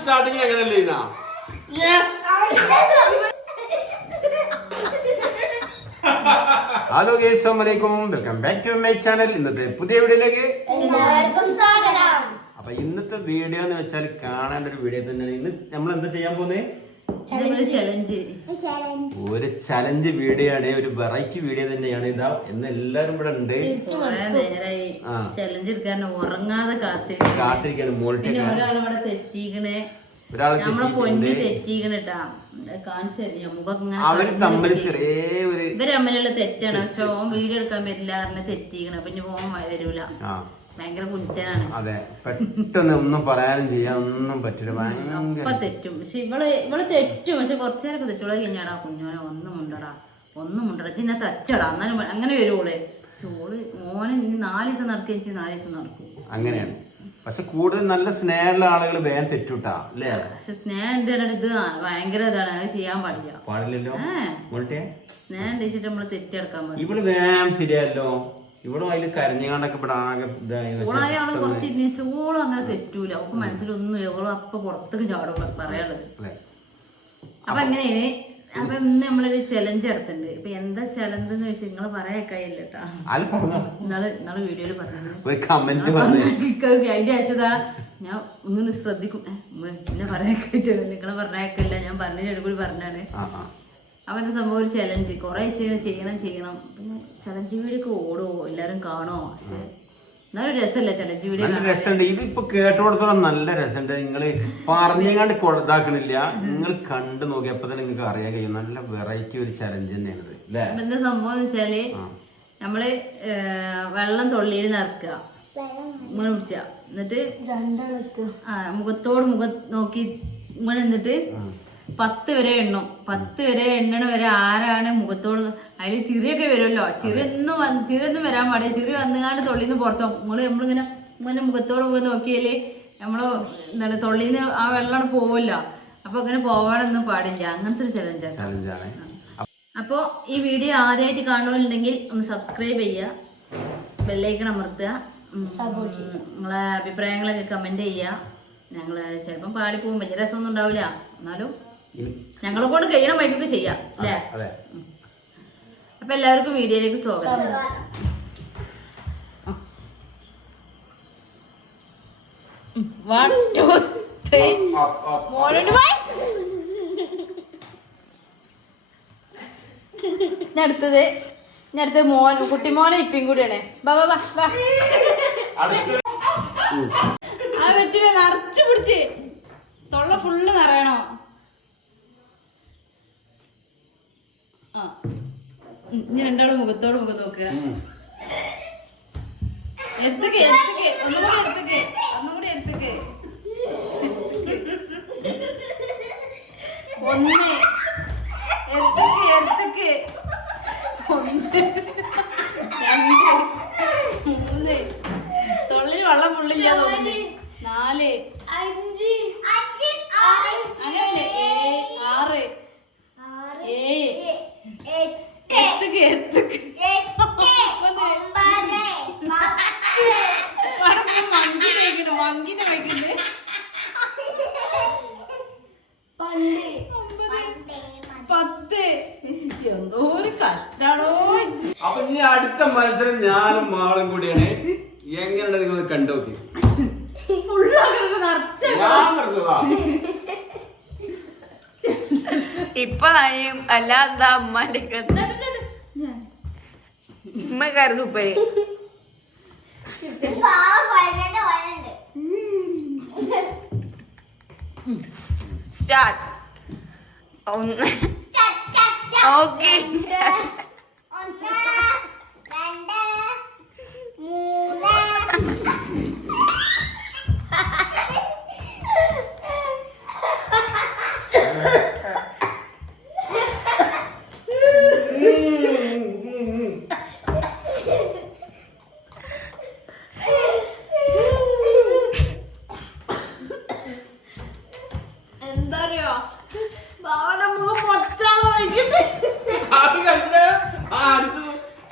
Starting എങ്ങനല്ലേ hello guys, അസ്സലാമു അലൈക്കും, welcome back to my channel. ഇന്നത്തെ പുതിയ വീഡിയോയിലേക്ക് എല്ലാവർക്കും സ്വാഗതം. അപ്പൊ ഇന്നത്തെ വീഡിയോ എന്ന് വെച്ചാൽ കാണേണ്ട ഒരു വീഡിയോ തന്നെയാണ്. ഇന്ന് നമ്മൾ എന്താ ചെയ്യാൻ പോകുന്നത്? ഒരു ചലഞ്ച് വീഡിയോ ആണ്, ഒരു വെറൈറ്റി വീഡിയോ തന്നെയാണ്. ഇതാ എന്ന് എല്ലാരും ഇവിടെ ഉണ്ട്. ചലഞ്ച് എടുക്കാൻ ഉറങ്ങാതെ കാത്തിരിക്കാണ്. അവര് തമ്മിൽ ചെറിയ ഒരു ഇവര് തമ്മിലുള്ള തെറ്റാണ്. പക്ഷെ ഓൻ വീഡിയോ എടുക്കാൻ പറ്റില്ല, തെറ്റിക്കണ. അപ്പൊ ഇനി പോകാൻ വരൂല, ഭയങ്കര കുറ്റനാണ്. അതെ, പെട്ടെന്ന് ഒന്നും പറയാനും ചെയ്യാൻ ഒന്നും പറ്റില്ല, അപ്പൊ തെറ്റും. പക്ഷെ ഇവള് തെറ്റും. പക്ഷെ കുറച്ചേരൊക്കെ തെറ്റുള്ള കഴിഞ്ഞാടാ കുഞ്ഞോനെ ഒന്നും മുണ്ടടാ ചിന്ന തച്ചടാ, എന്നാലും അങ്ങനെ വരുവോളെ. ചോള് മോനെ ഇനി 4 ദിവസം നടക്കുക, 4 ദിവസം നടക്കും. അങ്ങനെയാണ്. പക്ഷെ കൂടുതൽ നല്ല സ്നേഹമുള്ള ആളുകൾ വേഗം തെറ്റൂട്ടാ, അല്ലേ? പക്ഷെ സ്നേഹം ഇത് ഭയങ്കര ഇതാണ്, അത് ചെയ്യാൻ പാടില്ലല്ലോ. സ്നേഹം ഉണ്ടെച്ചിട്ട് നമ്മള് തെറ്റെടുക്കാൻ പാടില്ല. ഇവിടെ വേഗം ശരിയല്ലോ. ഇവിടെ അതിൽ കരഞ്ഞാണ്ടൊക്കെ ഇവിടെ ആകെ ഓളായാള് കുറച്ച് ചോളും അങ്ങനെ തെറ്റൂല. അവൾക്ക് മനസ്സിലൊന്നും ഓളും അപ്പൊ പുറത്തേക്ക് ചാടും പറയാനുള്ളത്. അപ്പൊ എങ്ങനെയാണ്? അപ്പൊ ഇന്ന് നമ്മളൊരു ചലഞ്ച് നടത്തുന്നുണ്ട്. ഇപ്പൊ എന്താ ചലഞ്ച് എന്ന് വെച്ചാൽ നിങ്ങള് പറയാക്കയില്ലട്ടാ, നിങ്ങള് വീഡിയോയില് പറഞ്ഞത് അതിന്റെ ആവശ്യതാ. ഞാൻ ഒന്നും ശ്രദ്ധിക്കും, പിന്നെ പറയാക്കായിട്ടില്ല. നിങ്ങളെ പറഞ്ഞേക്കില്ല, ഞാൻ പറഞ്ഞതിന്റെ കൂടി പറഞ്ഞാണ്. അപ്പൊ എന്താ സംഭവം, ഒരു ചലഞ്ച് കുറെ ചെയ്യണം. പിന്നെ ചലഞ്ച് വീഡിയോ ഒക്കെ ഓടുമോ, എല്ലാരും കാണോ? പക്ഷെ എന്നാലും രസമല്ലേ ചലഞ്ച് വീഡിയോ? രസമുണ്ട്. ഇതിപ്പോ കേട്ടോടത്തോളം നല്ല രസമുണ്ട്. നിങ്ങള് പറഞ്ഞാണ്ട് കൊടുത്താക്കണില്ല, നിങ്ങൾ കണ്ടു നോക്കിയപ്പോ തന്നെ നിങ്ങൾക്ക് അറിയാൻ കഴിയും. നല്ല വെറൈറ്റി ഒരു ചലഞ്ച് തന്നെയാണ് അല്ലേ? എന്താ സംഭവം എന്ന് വെച്ചാല്, നമ്മള് വെള്ളം തൊള്ളിയിൽ നിറക്കുക, ഇങ്ങനെ പിടിച്ച, എന്നിട്ട് മുഖത്തോട് മുഖം നോക്കി ഇങ്ങനെ നിന്നിട്ട് 10 വരെ എണ്ണും. 10 വരെ എണ്ണണ വരെ ആരാണ് മുഖത്തോട്, അതിൽ ചിറിയൊക്കെ വരുമല്ലോ. ചിറിയൊന്നും വരാൻ പാടില്ല. ചിറി വന്നുകാണ്ട് തൊള്ളിന്ന് പുറത്തോ നമ്മളിങ്ങനെ മുഖത്തോട് മുഖം നോക്കിയാല് നമ്മള് എന്താണ് തൊള്ളിന്ന് ആ വെള്ളം പോവല്ലോ. അപ്പൊ അങ്ങനെ പോവാനൊന്നും പാടില്ല. അങ്ങനത്തെ ഒരു ചലഞ്ചാണ്. അപ്പൊ ഈ വീഡിയോ ആദ്യമായിട്ട് കാണുന്നുണ്ടെങ്കിൽ ഒന്ന് സബ്സ്ക്രൈബ് ചെയ്യുക, ബെല്ലൈക്കൺ അമർത്തുക, നിങ്ങളെ അഭിപ്രായങ്ങളൊക്കെ കമന്റ് ചെയ്യുക. ഞങ്ങള് ചിലപ്പം പാടിപ്പോവും, വലിയ രസമൊന്നും ഉണ്ടാവില്ല, എന്നാലും ഞങ്ങളെ കൊണ്ട് കഴിയണ വഴിക്കൊക്കെ ചെയ്യാം, അല്ലേ? അപ്പൊ എല്ലാവർക്കും വീഡിയോയിലേക്ക് സ്വാഗതം. അടുത്തത് മോൻ, കുട്ടിമോനെ ഇപ്പിയും കൂടിയാണ്. ആ പറ്റൂല, നിറച്ചു പിടിച്ച് തൊള്ള ഫുള്ള് നിറയണോ? ഇനി രണ്ടാളും മുഖത്തോട് മുഖം നോക്കുക. ഒന്നുകൂടി എടുത്തേക്ക്. ഒന്ന് എടുത്തേക്ക്. 1 2 3 തൊള്ളിൽ വെള്ളം ഫുള്ളില്ല തോന്നുന്നു. 4 5 അങ്ങനല്ലേ? 6 7 എടുത്തേക്ക്. മങ്കിനെ വയ്ക്കുന്നത് 10. എന്തോ ഒരു കഷ്ടാണോ. അപ്പൊ ഇനി അടുത്ത മത്സരം ഞാനും മാളും കൂടിയാണ്. എങ്ങനെയുണ്ട് നിങ്ങൾ കണ്ടു നോക്കി? ഇപ്പൊ അല്ലാതെ അമ്മാന്റെ ഉമ്മ കരുതു ഉപ്പേ സ്റ്റാർട്ട്. ഓക്കെ, 1 2 3 എന്താ അറിയോ, ഭാവന മുഖം പൊച്ചാളോ വൈകിട്ട്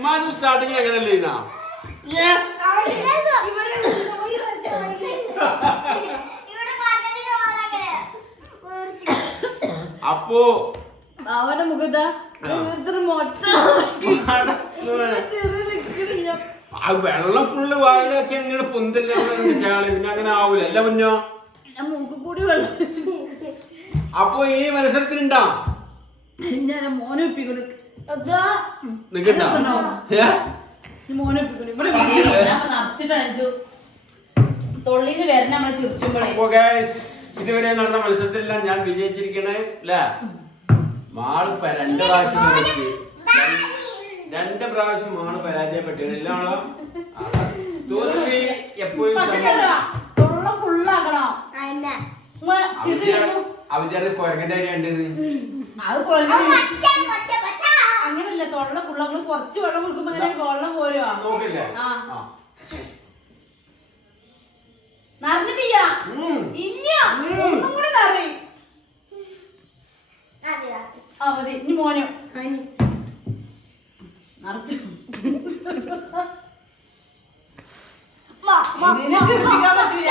ഉമ്മാനും സ്റ്റാർട്ടിങ്ങിൽ എങ്ങനെയല്ലേ ഇതാ അപ്പോ അവന്റെ മുഖത്താ മൊട്ട ആ വെള്ളം ഫുള്ള് വായിലൊക്കെ ഇങ്ങനെ പൊന്തല്ലേ ചാളി പിന്നെ അങ്ങനെ ആവൂല അല്ല മുന്നോ മൂക്ക് കൂടി വെള്ളം. അപ്പൊ ഈ മത്സരത്തിനുണ്ടാ ഞാൻ മോനെ ഒപ്പിക്കൊടു നിക്കണ്ട മോനെ ഒപ്പിക്കൊടു ഇവിടെ നിറച്ചിട്ടാണ് എനിക്ക് തൊള്ളിന്ന് വരണ നമ്മളെ ചിരിച്ചുമ്പോഴേ. അപ്പോ ഗൈസ് ഇതുവരെ നടന്ന മത്സരത്തിലെല്ലാം ഞാൻ വിജയിച്ചിരിക്കണേ അല്ലേ? മാള് 2 പ്രാവശ്യം വിളിച്ച് 2 പ്രാവശ്യം മാള് പരാജയപ്പെട്ടില്ല എല്ലാണോ തോൽവി എപ്പോഴും തൊള്ള ഫുള്ളാക്കണോ അവധിയാണ് കൊരങ്ങന്റെ കാര്യണ്ടത് അത് അങ്ങനല്ല തൊള്ള ഫുള്ള നമ്മള് കുറച്ച് വെള്ളം കൊടുക്കുമ്പോ അങ്ങനെ വെള്ളം പോരുവാ നോക്കില്ലേ നിറഞ്ഞിട്ടില്ല ഇല്ല ഒന്നും കൂടെ നിറയും. ആ മതി ഇനി മോനോ നിറച്ചു ശ്രദ്ധിക്കാൻ പറ്റൂല.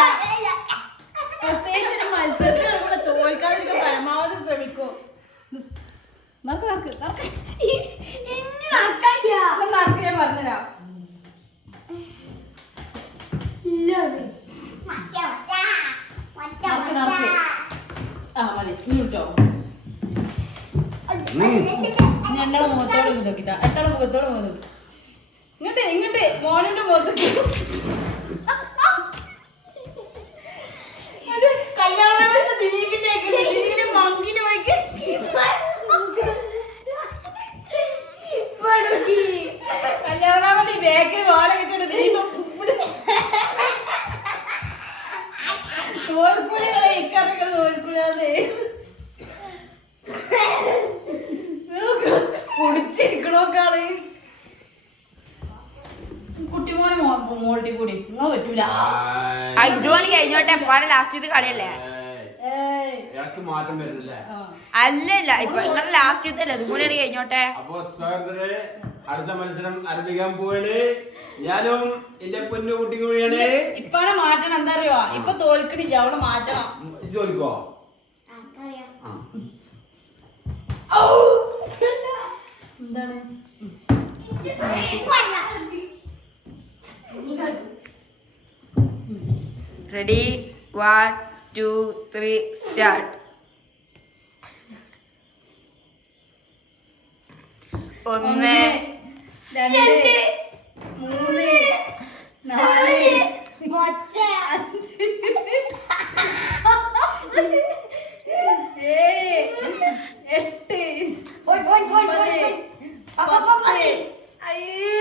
പ്രത്യേകിച്ച് ഒരു മത്സരത്തിൽ നടക്കുമ്പോ തോൽക്കാതിരിക്കാൻ പരമാവധി ശ്രമിക്കോ. നടക്ക് നടക്ക് നടക്ക് നടക്ക് ഞാൻ പറഞ്ഞുതരാം. നടക്ക് നടക്ക് ആ മതി നീ വിളിച്ചോ. എന്റെ മുഖത്തോട് നോക്കിട്ടാ എട്ടാളെ മുഖത്തോട് നോക്കി ഇങ്ങോട്ട് ഇങ്ങോട്ട് മോണിന്റെ മുഖത്ത് കല്യാണം ദിലീപിന്റെ മങ്കിന്റെ വഴിക്ക് കല്യാണി ബാക്കിൽ വാള വെച്ചോണ്ട് ദിലീപ് തോൽക്കുളികളെ ഇക്കറികള് തോൽക്കുളാതെ കുടിച്ചിരിക്കണോക്കാള് കുട്ടിമോനെ മോൾട്ടി കൂടി നിങ്ങള് പറ്റൂല. 5 മണി കഴിഞ്ഞോട്ടെ എപ്പാടെ ലാസ്റ്റ് കളിയല്ലേ മാറ്റം വരുന്നില്ലേ അല്ലല്ല ഇപ്പൊ നിങ്ങളുടെ ലാസ്റ്റ് അല്ലേ അതും കൂടി കഴിഞ്ഞോട്ടെ. അപ്പൊ സഹോദരരെ അടുത്ത മത്സരം ആരംഭിക്കാൻ പോവാണ്. ഞാനും എന്റെ പൊന്നു കുട്ടി കൂടിയാണ്. ഇപ്പഴെ മാറ്റണം എന്താ അറിയോ ഇപ്പൊ തോൽക്കണില്ല അവിടെ മാറ്റണം. തോൽക്കോ എന്താണ് റെഡി 1 2 3 സ്റ്റാർട്ട്. 1 2 3 4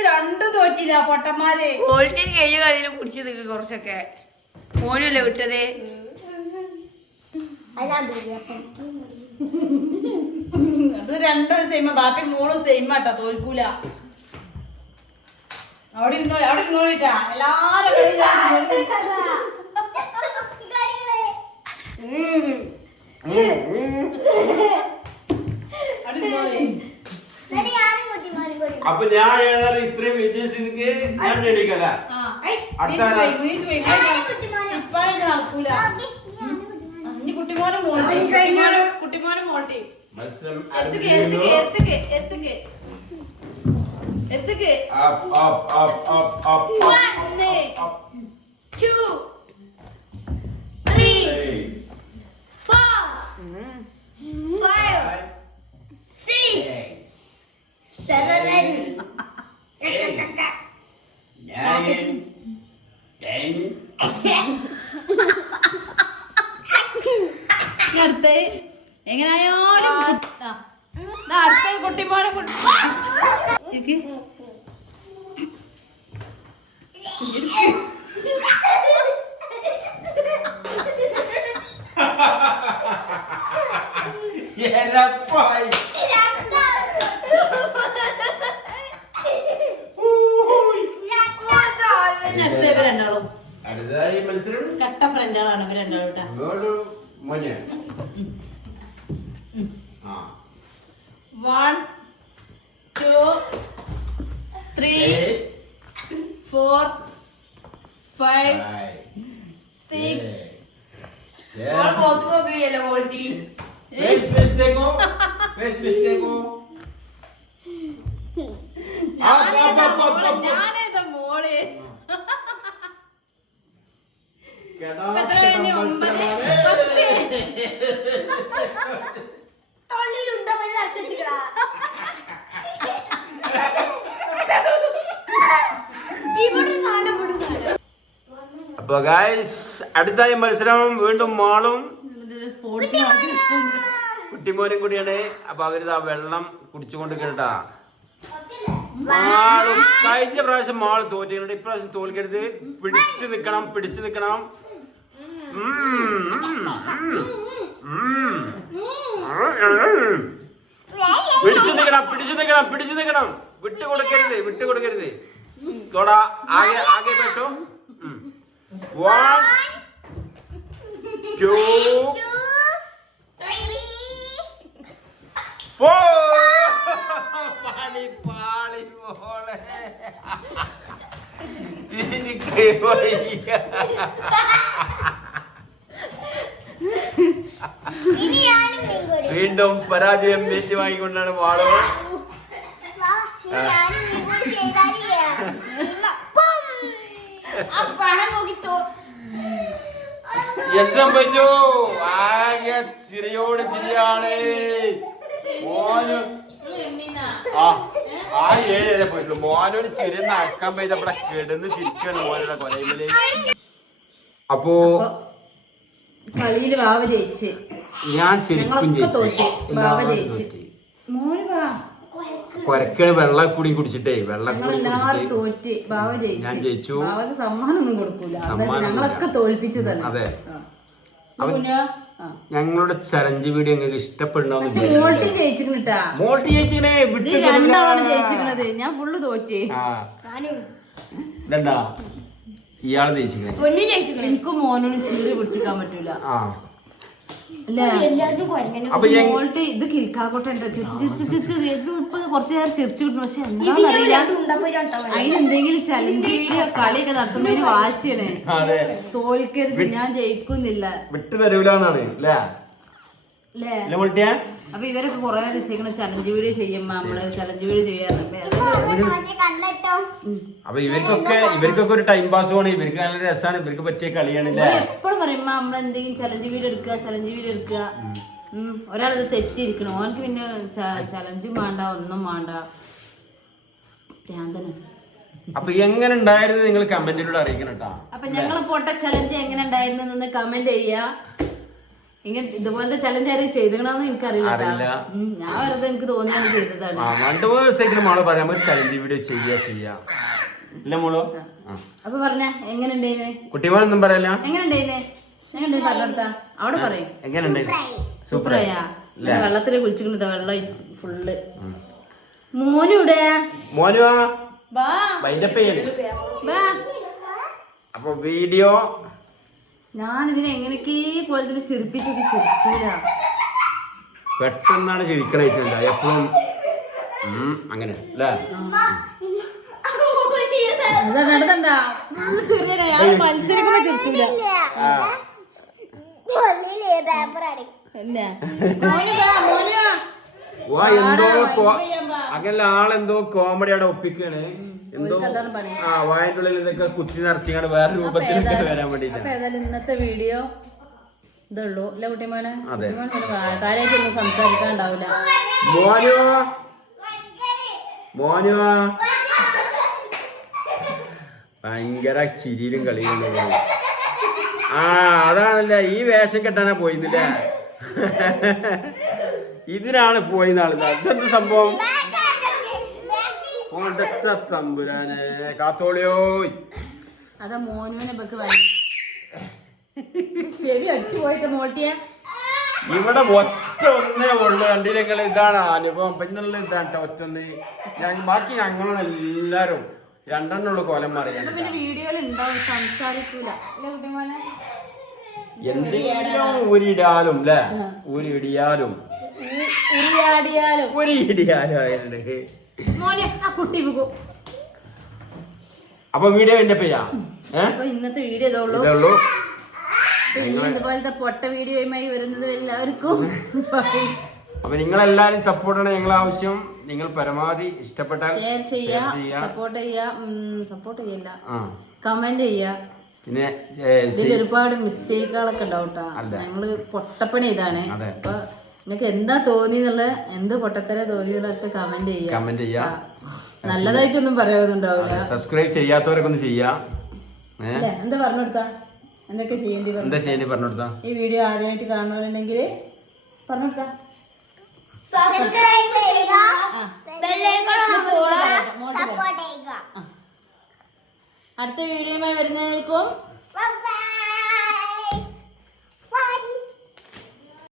രണ്ടു തോറ്റില്ല പൊട്ടന്മാര്. ക്വാളിറ്റി കഴിഞ്ഞ കളിയിലും കുടിച്ചു നിൽക്കും കുറച്ചൊക്കെ. മോനല്ലേ വിട്ടത് അത് രണ്ടും സെയിം ബാപ്പി മോളും സെയിം ആട്ടാ തോൽക്കൂല. അവിടെ ഇരുന്നോളിട്ടാ എല്ലാരും അപ്പൊ ഞാൻ ഏതായാലും ഇത്രയും വിജയിച്ചെനിക്ക് ഞാൻ നേടിക്കല ഇപ്പായിട്ട് നടക്കൂല. ഇനി കുട്ടിമോനെ മോൾട്ടി കുട്ടിമോനെ മോൾട്ടി എത്തുക്ക് എത്തുക്ക് എത്തുക്ക് എത്തുക്ക് എത്തുക്ക് 1 2 3 4 5 6 7 അടുത്ത എങ്ങനായാലും അടുത്ത കുട്ടിമോനെ രണ്ടാളും അടുത്തതായി മത്സരം കട്ട ഫ്രണ്ടാളാണ് ഇവർ രണ്ടാളും. 1 2 3 4 5 6 और बहुत हो गई है वोल्टी फेस देखो ഞാനേതാ മോള് അപ്പൊ ഗൈസ് അടുത്തായി മത്സരം വീണ്ടും മാളും കുട്ടിമോനും കൂടിയാണ്. അപ്പൊ അവരിതാ വെള്ളം കുടിച്ചുകൊണ്ട് കേട്ടാ. മാളും കഴിഞ്ഞ പ്രാവശ്യം മാൾ തോറ്റിട്ടുണ്ട്, ഇപ്രാവശ്യം തോൽക്കരുത്. പിടിച്ചു നിക്കണം പിടിച്ചു നിക്കണം. പിടിച്ചു നിക്കണം വിട്ടുകൊടുക്കരുത്. തോടാ ആകെ പെട്ടോ. 1 2 പാളി മോളെ എനിക്ക് വയ്യ. വീണ്ടും പരാജയം ഏറ്റുവാങ്ങിക്കൊണ്ടാണ് വാളോ. എന്താ പറ്റോ ആകെ ചിരിയോട് ചിരിയാണ്. മോന് ആ 7 വരെ പോയിട്ടുള്ളൂ. മോനോട് ചിരി നടക്കാൻ പോയതപ്പടെ കിടന്ന് ചിരിക്കാണ് മോനുടെ കൊലയില്. അപ്പോ കളിയില് ബാവ ജയിച്ച്, ഞാൻ ശരിക്കും കൊരക്കാണ്. വെള്ളം കൂടി കുടിച്ചിട്ടേ തോറ്റ് ബാവ ജയിച്ചു. ഞാൻ ജയിച്ചു. ബാവക്ക് സമ്മാനമൊന്നും കൊടുക്കൂല, ഞങ്ങളൊക്കെ തോൽപ്പിച്ചതല്ല. അതെ. ഞങ്ങളുടെ ചലഞ്ച് വീഡിയോ നിങ്ങൾക്ക് ഇഷ്ടപ്പെടണമെന്ന് ജയിച്ചിരിക്കണത്. ഞാൻ ഫുള്ള് തോറ്റേ. ഇതെന്താ ഇയാള് ജയിച്ചിരിക്കണേ. എനിക്ക് മോനോട് ചീറി പിടിച്ചിക്കാൻ പറ്റൂല. ഇത് കിൽക്കാക്കോട്ടെ കുറച്ചു നേരം ചിരിച്ചു കിട്ടും. പക്ഷെ എന്താണെന്നറിയില്ല, അതിനെന്തെങ്കിലും ചലഞ്ച് വീഡിയോ കളിയൊക്കെ നടത്തുമ്പോ വാശിയാണ്. തോൽക്കരുത്, ഞാൻ ജയിക്കുന്നില്ല, വിട്ടു തരൂലെന്നാണ്. അപ്പൊ ഇവരൊക്കെ കൊറേ ദിവസം ചലഞ്ച് വീഡിയോ ചെയ്യുമ്പോ നമ്മള് ചലഞ്ച് വീഡിയോ ചെയ്യാറുണ്ട്. അപ്പൊ ഇവർക്കൊക്കെ ഒരു ടൈം പാസ് ആണ്. ഇവർക്ക് നല്ല രസമാണ്, ഇവർക്ക് പറ്റിയ കളിയാണ്. എപ്പോഴും പറയുമ്പോ നമ്മളെന്തെങ്കിലും ചലഞ്ച് വീഡിയോ എടുക്കുക. ഒരാളത് തെറ്റിയിരിക്കണം, ഓനക്ക് പിന്നെ ചലഞ്ചും വേണ്ട ഒന്നും വേണ്ട. അപ്പൊ എങ്ങനെ ഉണ്ടായിരുന്നു നിങ്ങൾ കമന്റിലൂടെ അറിയിക്കണം കേട്ടോ. അപ്പൊ ഞങ്ങള് പോട്ട ചലഞ്ച് എങ്ങനെ ഉണ്ടായിരുന്നു കമന്റ് ചെയ്യാ. ഇങ്ങനെ ഇതുപോലത്തെ ചലഞ്ച് ആരും ചെയ്തോന്ന് എനിക്കറിയില്ല. ഞാൻ വെറുതെ എനിക്ക് തോന്നിയാണ് ചെയ്തതാണ്. 2 ദിവസമെങ്കിലും മോള് പറയാൻ ചലഞ്ച് വീഡിയോ ചെയ്യാ ഇല്ല മോളോ. അപ്പൊ പറഞ്ഞ എങ്ങനെ ഉണ്ടായിന് കുട്ടിമോളൊന്നും പറയല്ല. എങ്ങനെ ഉണ്ടായിന് പറഞ്ഞെടുത്താ അവിടെ പറയും. എങ്ങനെ ഉണ്ടായിരുന്നു? സൂപ്പറായാ. വെള്ളത്തില് കുളിച്ചിട്ടുണ്ട്, വെള്ളം ഫുള്ള്. മോനിവിടെ അപ്പൊ വീഡിയോ ഞാനിതിനെ എങ്ങനെയൊക്കെ പോലെ ചിരിപ്പിച്ചൂല. പെട്ടെന്നാണ് ചിരിക്കണായിട്ടില്ല എപ്പോഴും അങ്ങനെ അല്ലേ. മത്സരിക്കുമ്പോ ചിരിച്ചൂല. അങ്ങനെ ആളെന്തോ കോമഡി അവിടെ ഒപ്പിക്കാണ്. എന്തോ വായന്റെ ഉള്ളിൽ ഇതൊക്കെ കുത്തി നിറച്ചിങ്ങാണ്ട് വേറെ രൂപത്തിലൊക്കെ വരാൻ വേണ്ടിട്ടാണ്. ഇന്നത്തെ വീഡിയോ ഇതുള്ളൂ അല്ലെ കുട്ടിമാനെ. കാര്യമായിട്ടൊന്നും സംസാരിക്കാണ്ടാവില്ല. മോനുവാ ഭയങ്കര ചിരിയിലും കളിയും. അതാണല്ലേ ഈ വേഷം കെട്ടാനാ പോയിന്നില്ലേ. ഇതിനാണ് പോയി നാളെ. ഇതെന്ത് സംഭവം? തമ്പുരാനെ കാത്തോളിയോ. അതാ മോനുവിനെ ചെവി അടിച്ചു പോയിട്ട് മോട്ടിയ. ഇവിടെ ഒറ്റ ഒന്നേ ഉള്ളു. കണ്ടില്ലെങ്കിൽ ഇതാണ് അനുഭവം. പിന്നുള്ള ഇതാണ് ഒറ്റ ഒന്ന്. ബാക്കി ഞങ്ങളെല്ലാരും 2 ഉള്ളു കോലം മാറി. എന്തെങ്കിലും ഊരിടാലും അല്ലേ, ഊരിടിയാലും ആയിട്ടുണ്ട്. അപ്പൊ വീഡിയോ എന്റെ ചെയ്യാം. അപ്പൊ ഇന്നത്തെ വീഡിയോ ഇതേ ഉള്ളൂ. ഇനി ഇതുപോലത്തെ പൊട്ട വീഡിയോയുമായി വരുന്നത് എല്ലാവർക്കും അപ്പൊ നിങ്ങളെല്ലാരും സപ്പോർട്ടാണ് ഞങ്ങളെ ആവശ്യം. നിങ്ങൾ പരമാവധി ഇഷ്ടപ്പെട്ടാൽ ഷെയർ ചെയ്യുക, സപ്പോർട്ട് ചെയ്യില്ല, കമന്റ് ചെയ്യുക. പിന്നെ ഇതിൽ ഒരുപാട് മിസ്റ്റേക്കുകളൊക്കെ ഉണ്ടാവും കേട്ടോ. ഞങ്ങള് പൊട്ടപ്പണി ഇതാണ്. അപ്പൊ നിങ്ങൾക്ക് എന്താ തോന്നിന്നുള്ള, എന്ത് പൊട്ടത്തര തോന്നിയെന്നുള്ളത് കമന്റ് ചെയ്യുക. നല്ലതായിട്ടൊന്നും പറയാനുണ്ടാവില്ല. സബ്സ്ക്രൈബ് ചെയ്യാത്തവരൊക്കെ ഒന്ന് ചെയ്യാ. എന്താ പറഞ്ഞുകൊടുത്താ, എന്തൊക്കെ ചെയ്യേണ്ടി പറഞ്ഞുകൊടുത്താ. ഈ വീഡിയോ ആദ്യമായിട്ട് കാണുന്നുണ്ടെങ്കിൽ പറഞ്ഞുകൊടുത്താ. അടുത്ത വീഡിയോയുമായി വരുന്നതായിരിക്കും.